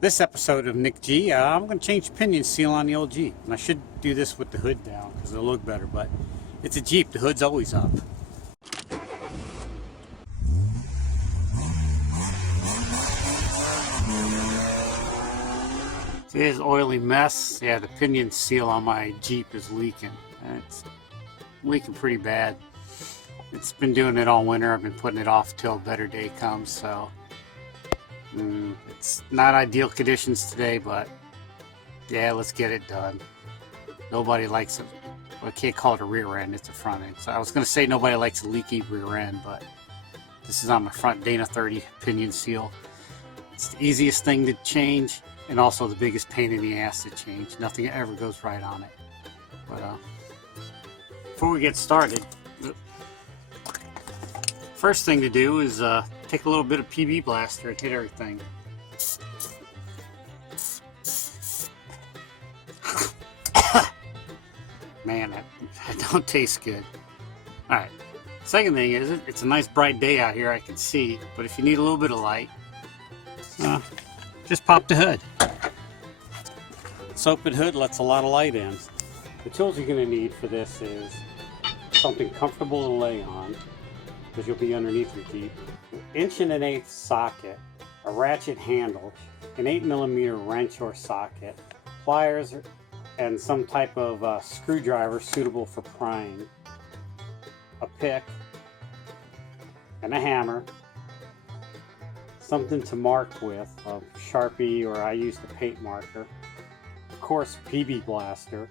This episode of Nick G, I'm going to change the pinion seal on the old Jeep. And I should do this with the hood down because it'll look better, but it's a Jeep, the hood's always up. See this oily mess? Yeah, the pinion seal on my Jeep is leaking. It's leaking pretty bad. It's been doing it all winter. I've been putting it off till a better day comes, so it's not ideal conditions today, but yeah, let's get it done. Nobody likes it. Well, I can't call it a rear end, it's a front end. So I was going to say nobody likes a leaky rear end, but this is on my front Dana 30 pinion seal. It's the easiest thing to change and also the biggest pain in the ass to change. Nothing ever goes right on it. But before we get started, first thing to do is take a little bit of PB Blaster and hit everything. Man, that don't taste good. Alright, second thing is it's a nice bright day out here, I can see, but if you need a little bit of light, just pop the hood. This open hood lets a lot of light in. The tools you're going to need for this is something comfortable to lay on, because you'll be underneath your Jeep, an 1 1/8" socket, a ratchet handle, an 8mm wrench or socket, pliers, and some type of screwdriver suitable for prying, a pick, and a hammer, something to mark with, a Sharpie, or I use the paint marker, of course PB Blaster,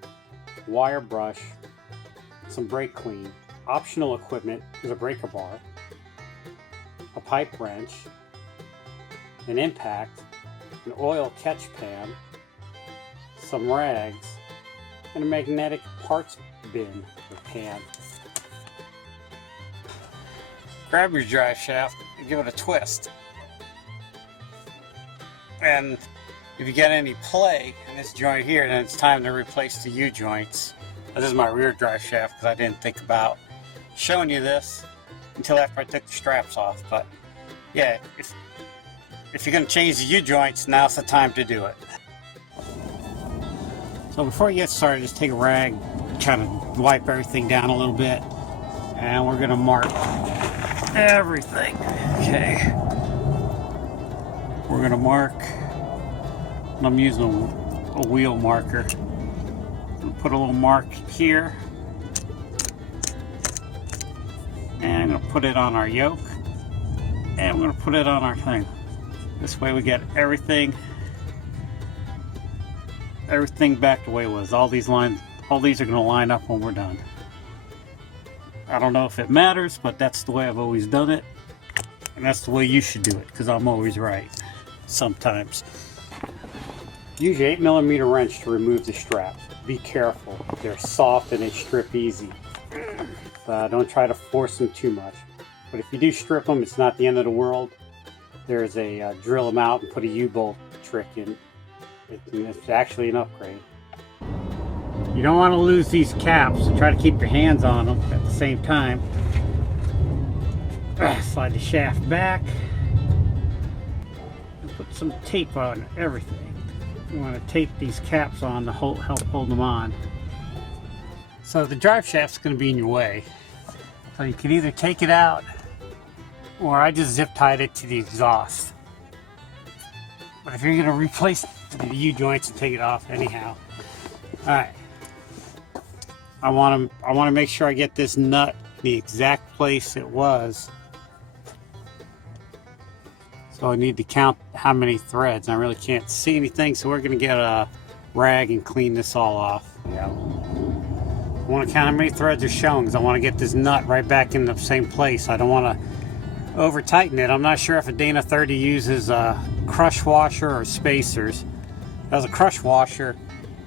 wire brush, some brake clean. Optional equipment is a breaker bar, a pipe wrench, an impact, an oil catch pan, some rags, and a magnetic parts bin or pan. Grab your drive shaft and give it a twist. And if you get any play in this joint here, then it's time to replace the U-joints. This is my rear drive shaft because I didn't think about showing you this until after I took the straps off. But yeah, if you're going to change the U-joints, now's the time to do it. So before you get started, just take a rag, kind of wipe everything down a little bit, and we're going to mark everything. Okay, we're going to mark, and I'm using a wheel marker. Put a little mark here, and I'm going to put it on our yoke, and I'm going to put it on our thing. This way we get everything back the way it was. All these are going to line up when we're done. I don't know if it matters, but that's the way I've always done it, and that's the way you should do it, because I'm always right sometimes. Use your 8mm wrench to remove the straps. Be careful, they're soft and they strip easy. Don't try to force them too much. But if you do strip them, it's not the end of the world. There's a drill them out and put a U-bolt trick in. It's actually an upgrade. You don't want to lose these caps, so try to keep your hands on them at the same time. Slide the shaft back and put some tape on everything. You want to tape these caps on to help hold them on. So the drive shaft's going to be in your way. So you can either take it out, or I just zip tied it to the exhaust. But if you're going to replace the U-joints and take it off anyhow. Alright. I want to make sure I get this nut the exact place it was. So I need to count how many threads. I really can't see anything, so we're going to get a rag and clean this all off. Yeah. I want to count how many threads are showing because I want to get this nut right back in the same place. I don't want to over tighten it. I'm not sure if a Dana 30 uses a crush washer or spacers. If that was a crush washer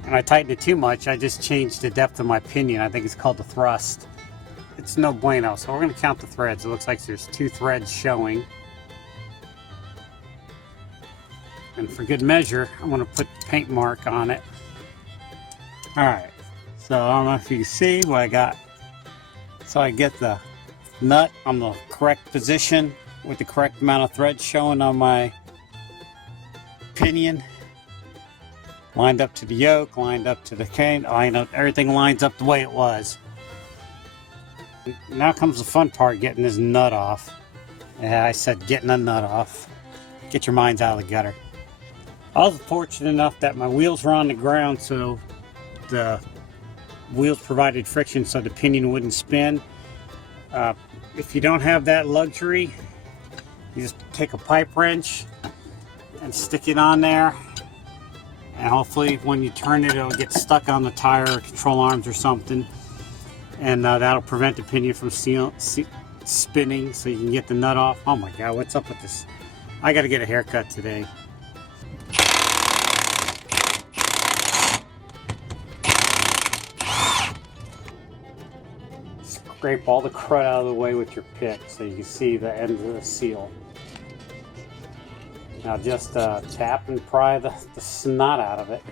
and I tightened it too much, I just changed the depth of my pinion. I think it's called the thrust. It's no bueno, so we're going to count the threads. It looks like there's 2 threads showing. And for good measure, I'm going to put the paint mark on it. Alright, so I don't know if you can see what I got. So I get the nut on the correct position with the correct amount of thread showing on my pinion, lined up to the yoke, lined up to the cane, everything lines up the way it was. Now comes the fun part, getting this nut off. Yeah, I said getting a nut off. Get your minds out of the gutter. I was fortunate enough that my wheels were on the ground, so the wheels provided friction so the pinion wouldn't spin. If you don't have that luxury, you just take a pipe wrench and stick it on there, and hopefully when you turn it, it'll get stuck on the tire or control arms or something, and that'll prevent the pinion from spinning so you can get the nut off. Oh my god, what's up with this? I gotta get a haircut today. Scrape all the crud out of the way with your pick so you can see the ends of the seal. Now just tap and pry the snot out of it.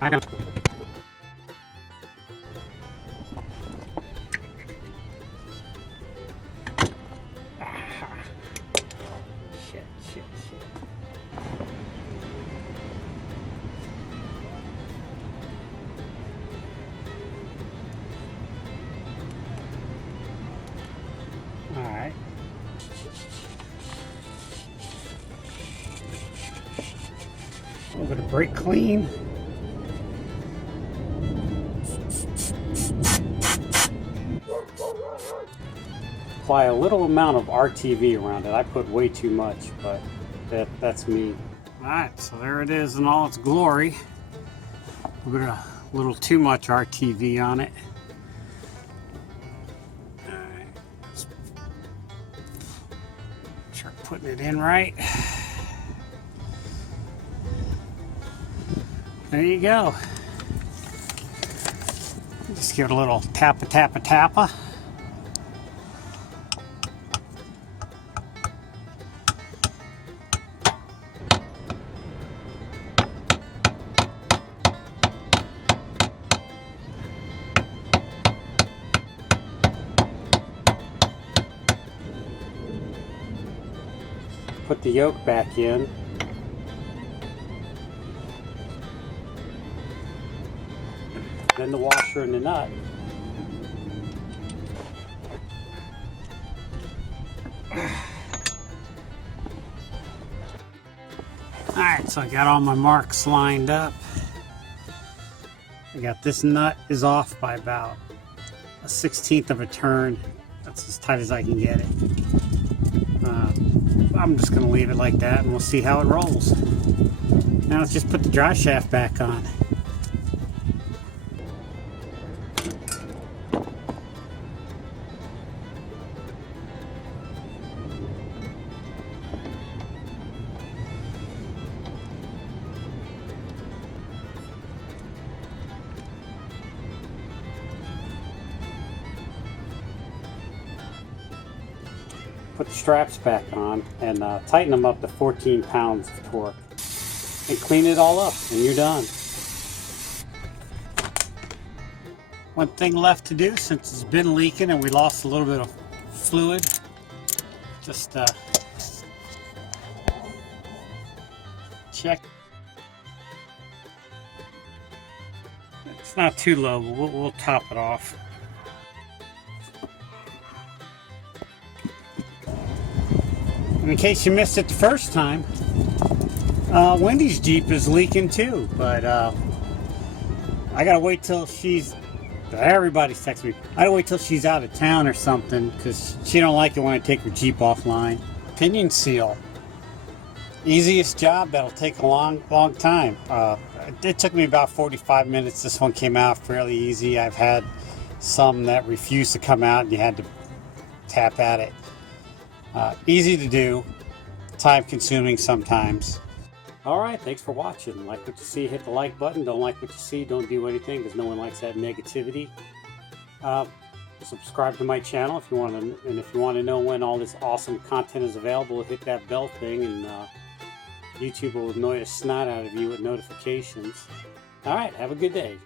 I don't. Shit. All right. A little bit of brake clean. Apply a little amount of RTV around it. I put way too much, but that's me. Alright, so there it is in all its glory. A little too much RTV on it. Alright, start putting it in right. There you go. Just give it a little tappa. Put the yoke back in. Then the washer and the nut. Alright, so I got all my marks lined up. I got this nut is off by about a 1/16 of a turn. That's as tight as I can get it. I'm just going to leave it like that and we'll see how it rolls. Now let's just put the drive shaft back on. Put the straps back on and tighten them up to 14 pounds of torque and clean it all up and you're done. One thing left to do, since it's been leaking and we lost a little bit of fluid, just check. It's not too low, but we'll top it off. In case you missed it the first time, Wendy's Jeep is leaking too, but I gotta wait till everybody's texting me. I gotta wait till she's out of town or something, because she don't like it when I take her Jeep offline. Pinion seal. Easiest job that'll take a long time. It took me about 45 minutes. This one came out fairly easy. I've had some that refused to come out and you had to tap at it. Easy to do, time consuming sometimes. Alright, thanks for watching. Like what you see, hit the like button. Don't like what you see, don't do anything, because no one likes that negativity. Subscribe to my channel if you want to, and if you want to know when all this awesome content is available, hit that bell thing and YouTube will annoy the snot out of you with notifications. All right, have a good day.